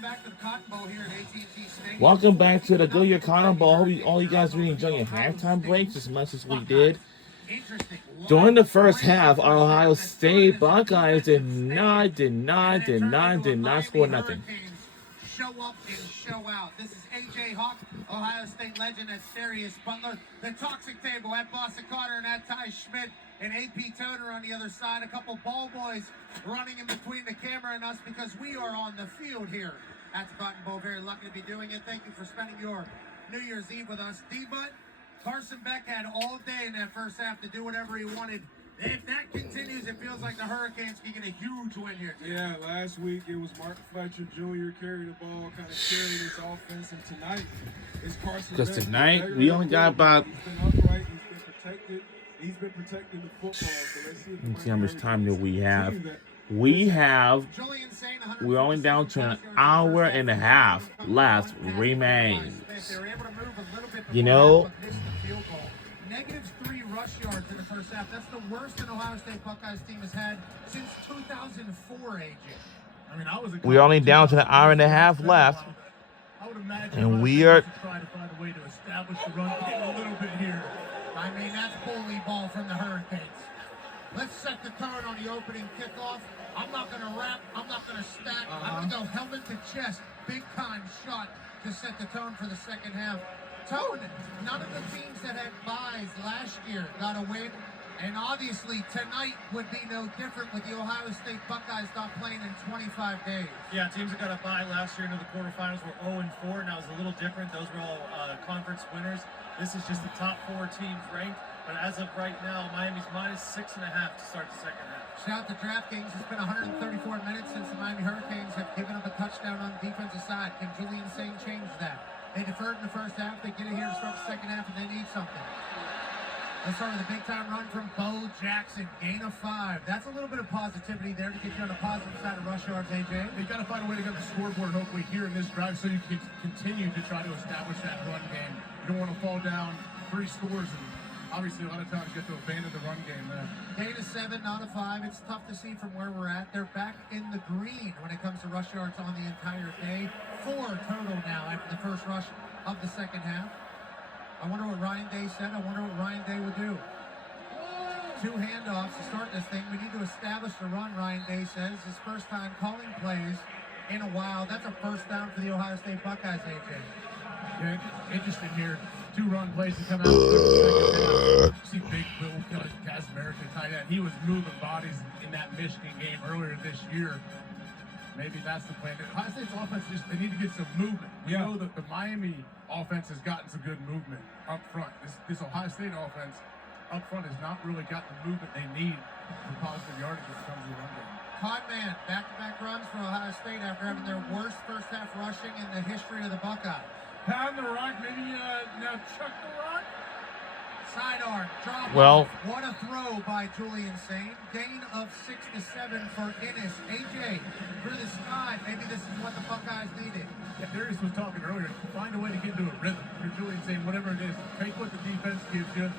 back to the Cotton Bowl here at AT&T Stadium. Welcome back to the Goodyear Cotton Bowl. Hope all you guys really enjoying your halftime breaks as much as we did. During the first half, our Ohio State Buckeyes did not score nothing. Show up and show out. This is A.J. Hawk, Ohio State legend, at Darius Butler. The Toxic Table at Boston Carter and at Ty Schmidt and A.P. Toner on the other side. A couple ball boys running in between the camera and us because we are on the field here at the Cotton Bowl. Very lucky to be doing it. Thank you for spending your New Year's Eve with us. D-Butt, Carson Beck had all day in that first half to do whatever he wanted. If that continues, it feels like the Hurricanes can get a huge win here today. Yeah, last week it was Mark Fletcher Jr. carried the ball, kind of carried his offense, and tonight it's Carson Beck. Because tonight we only got about. He's been upright, he's been protected, he's been protecting the football. So let's see how much time do we have. We're only down to an hour and a half left remains. You know. -3 rush yards in the first half. That's the worst an Ohio State Buckeyes team has had since 2004, AJ. I mean, we're only down to an hour and a half left. I would imagine and we are trying to find a way to establish the run game a little bit here. I mean, that's bully ball from the Hurricanes. Let's set the tone on the opening kickoff. I'm not going to wrap. I'm not going to stack. I'm going to go helmet to chest. Big time shot to set the tone for the second half. Tone, none of the teams that had buys last year got a win, and obviously tonight would be no different with the Ohio State Buckeyes not playing in 25 days. Yeah, teams that got a bye last year into the quarterfinals were 0-4, and that was a little different. Those were all conference winners. This is just the top 4 teams ranked, but as of right now, Miami's -6.5 to start the second half. Shout out to DraftKings. It's been 134 minutes since the Miami Hurricanes have given up a touchdown on the defensive side. Can Julian Sain change that? They deferred in the first half. They get it here to start the second half, and they need something. Let's start with a big-time run from Bo Jackson. Gain of 5. That's a little bit of positivity there to get you on the positive side of rush yards, AJ. They've got to find a way to get the scoreboard, hopefully, here in this drive so you can continue to try to establish that run game. You don't want to fall down 3 scores, and obviously a lot of times you have to abandon the run game there. Gain of 7, not a 5. It's tough to see from where we're at. They're back in the green when it comes to rush yards on the entire day. 4 total now after the first rush of the second half. I wonder what Ryan Day said. I wonder what Ryan Day would do. 2 handoffs to start this thing. We need to establish the run, Ryan Day says. His first time calling plays in a while. That's a first down for the Ohio State Buckeyes, AJ. Yeah, interesting here. 2 run plays to come out in the second half. See Big Bill Kazmarek, tight end. He was moving bodies in that Michigan game earlier this year. Maybe that's the plan. Ohio State's offense, they need to get some movement. We know that the Miami offense has gotten some good movement up front. This Ohio State offense up front has not really got the movement they need for positive yardage when it comes to the run game. Hot man, back-to-back runs for Ohio State after having their worst first half rushing in the history of the Buckeyes. Pound the rock, maybe now chuck the rock. Sidearm, drop well, off. What a throw by Julian Sain. Gain of 6 to 7 for Ennis. AJ, through the sky, maybe this is what the Buckeyes needed. Yeah, Darius was talking earlier. Find a way to get into a rhythm. You're Julian Sain, whatever it is, take what the defense gives you.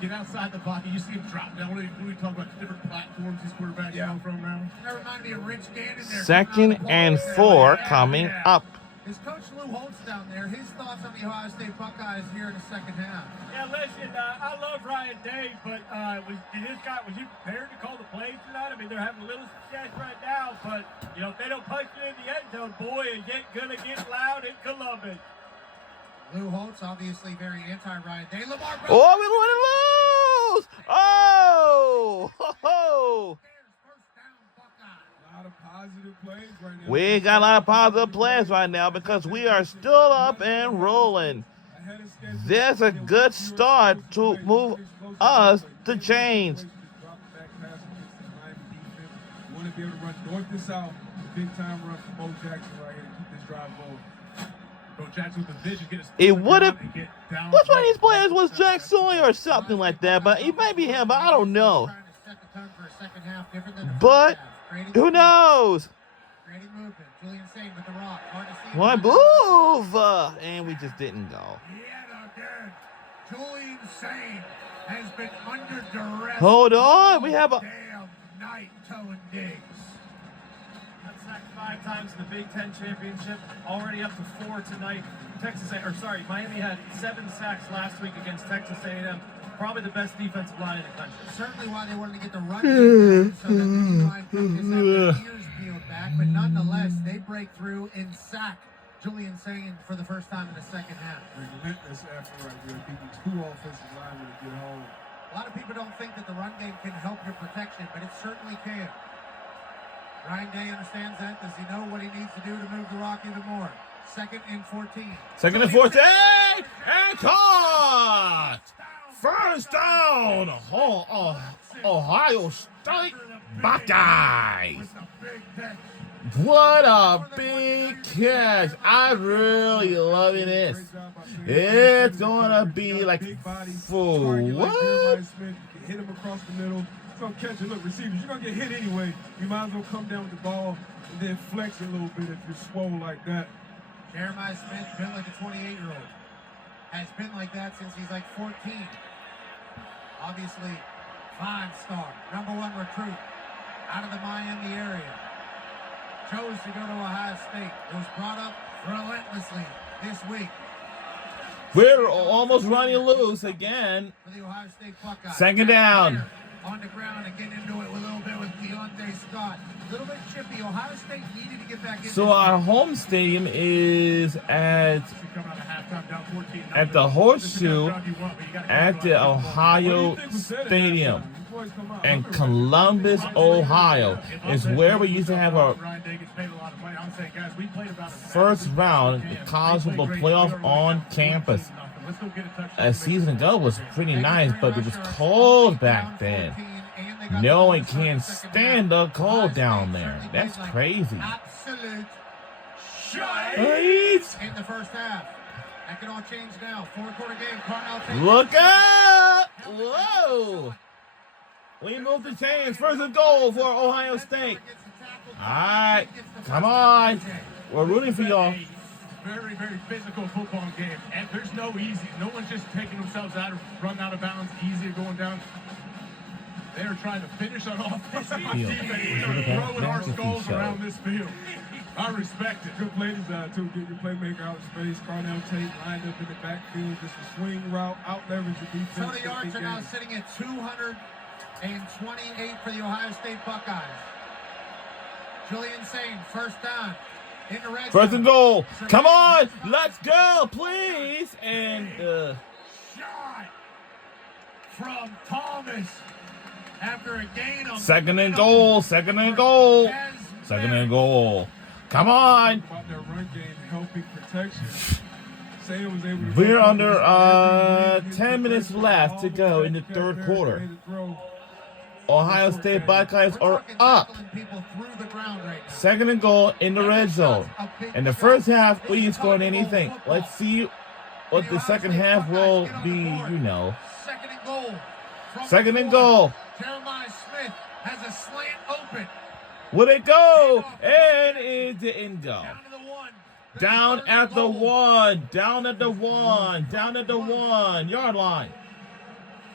Get outside the pocket. You see him drop down. When we talk about different platforms these quarterbacks come from now. That reminded me of Rich Gannon there. 2nd and 4 coming up. Is Coach Lou Holtz down there? His thoughts on the Ohio State Buckeyes here in the second half. Yeah, listen, I love Ryan Day, but was he prepared to call the plays tonight? I mean, they're having a little success right now, but, you know, if they don't punch it in the end zone, boy, is it going to get loud in Columbus. Lou Holtz, obviously very anti-Ryan Day. Lamar Brown. Oh, we want to lose! Oh! Ho, ho. We got a lot of positive plays right now because we are still up and rolling. There's a good start to move us to change. We want to be able to run north to south, big time run from Bo Jackson right here to keep this drive going. Bo Jackson with the vision, get his it would have. Which one of these players was Jack Sawyer or something like that? But it might be him, but I don't know. But who knows? Julian Sain with the rock. One move, and we just didn't go. Yet again, Julian Sain has been under duress. Hold on, we have a damn night, Towing Diggs. Got sacked 5 times in the Big Ten championship. Already up to 4 tonight. Miami had 7 sacks last week against Texas A&M. Probably the best defensive line in the country. Certainly why they wanted to get the run game so that the D-line coaches have their ears peeled back. But nonetheless, they break through and sack Julian Sayin for the first time in the second half. Relentless effort right there, keeping 2 offensive linemen to get home. A lot of people don't think that the run game can help your protection, but it certainly can. Ryan Day understands that. Does he know what he needs to do to move the rock even more? 2nd and 14. 2nd and 14, and caught! First down, Ohio State Buckeyes. What a big catch. I'm really loving this. It's going to be like, for what? Hit him across the middle. He's going to catch it. Look, receivers, you're going to get hit anyway. You might as well come down with the ball and then flex it a little bit if you're swole like that. Jeremiah Smith, been like a 28-year-old. Has been like that since he's like 14. Obviously, 5-star, #1 recruit out of the Miami area. Chose to go to Ohio State. It was brought up relentlessly this week We're almost running loose again. for the Ohio State Buckeyes. 2nd down. On the ground and getting into it a little bit with Deontay Scott. A little bit chippy. Ohio State needed to get back in. So our home stadium is at Coming out of halftime down 14. the Horseshoe at the Ohio Stadium in Columbus, Ohio. Is where we used to have our Ryan Day gets paid a lot of money. I'm saying, guys, we played about first round college football playoff on campus. Let's go get a touchdown. A season ago was pretty nice, but it was cold back then. No one can stand the cold down there. That's crazy. Absolute Right? in the first half. That can all change now. 4-quarter game. Carnell takes Look up! Whoa! We moved the chains. First and goal for Ohio State. All right, come on. We're rooting for y'all. Very, very physical football game. And there's no easy. No one's just taking themselves out of run out of bounds, easy going down. They're trying to finish on offense. And defense. They're throwing our skulls around this field. I respect it. Good play design, too. Get your playmaker out of space. Carnell Tate lined up in the backfield. Just a swing route, out leverage the defense. So the yards are now sitting at 228 for the Ohio State Buckeyes. Julian Sayin, first down. In the red First zone. and goal. Come on, let's go, please. And Shot from Thomas after a gain on 2nd and goal. 2nd and goal. 2nd and goal. Come on. About their run game helping protection. Sayin was able to We're under 10 minutes left to go in the 3rd quarter. Ohio State Buckeyes are up. 2nd and goal in the red zone. In the first half, we didn't score anything. Let's see what the second half will be, you know. 2nd and goal. 2nd and goal. Jeremiah Smith has a slant open. Will it go? And it didn't go. Down to the 1. Down at the 1. Down at the 1. Down at the 1 yard line.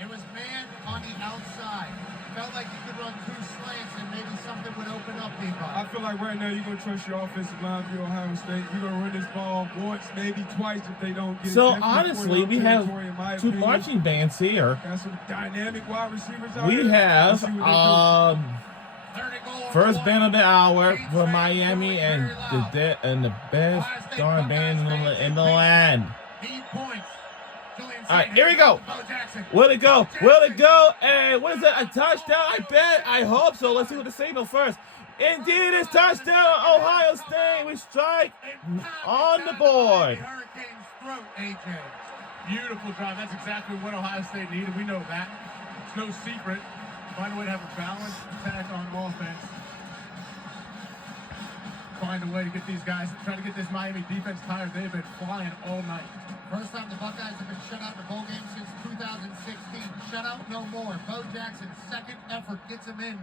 It was man on the outside. Felt like you could run 2 slants and maybe something would open up, I Debo. feel like right now you're going to trust your offensive line for Ohio State. You're going to run this ball once, maybe twice if they don't get it. So That's honestly, we have territory, in my 2 opinion. marching bands here. Got some dynamic wide receivers out We there. have Let's see what Third and goal on first the band of 1. the hour for Miami and the best darn band in the land. Need points. Julian All right, Sayin here we go. Bo Jackson. Will it go? Will it go? And what is it? A touchdown? I bet. I hope so. Let's see what the signal first. Indeed, it's touchdown. Ohio State. We strike on the board. Hurricanes throat, AJ. Beautiful drive. That's exactly what Ohio State needed. We know that. It's no secret. Find a way to have a balanced attack on offense. Find a way to get these guys, try to get this Miami defense tired. They've been flying all night. First time the Buckeyes have been shut out in a bowl game since 2016. Shut out no more. Bo Jackson's second effort gets him in.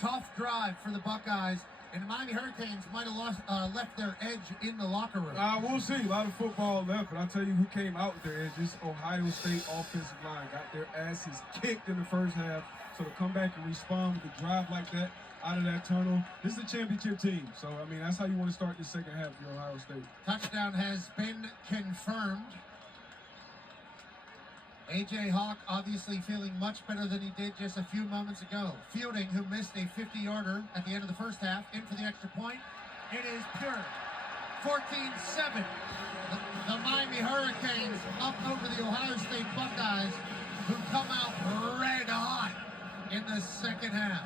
Tough drive for the Buckeyes. And the Miami Hurricanes might have left their edge in the locker room. We'll see. A lot of football left, but I'll tell you who came out there is this Ohio State offensive line. Got their asses kicked in the first half. So to come back and respond with a drive like that, out of that tunnel. This is a championship team. So, I mean, that's how you want to start the second half for Ohio State. Touchdown has been confirmed. A.J. Hawk obviously feeling much better than he did just a few moments ago. Fielding, who missed a 50-yarder at the end of the first half, in for the extra point. It is pure. 14-7. The Miami Hurricanes up over the Ohio State Buckeyes, who come out red hot in the second half.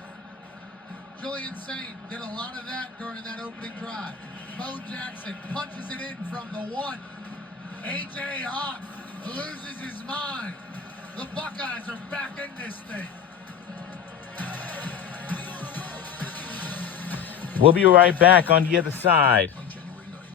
Julian Saint did a lot of that during that opening drive. Bo Jackson punches it in from the 1. A.J. Hawk loses his mind. The Buckeyes are back in this thing. We'll be right back on the other side.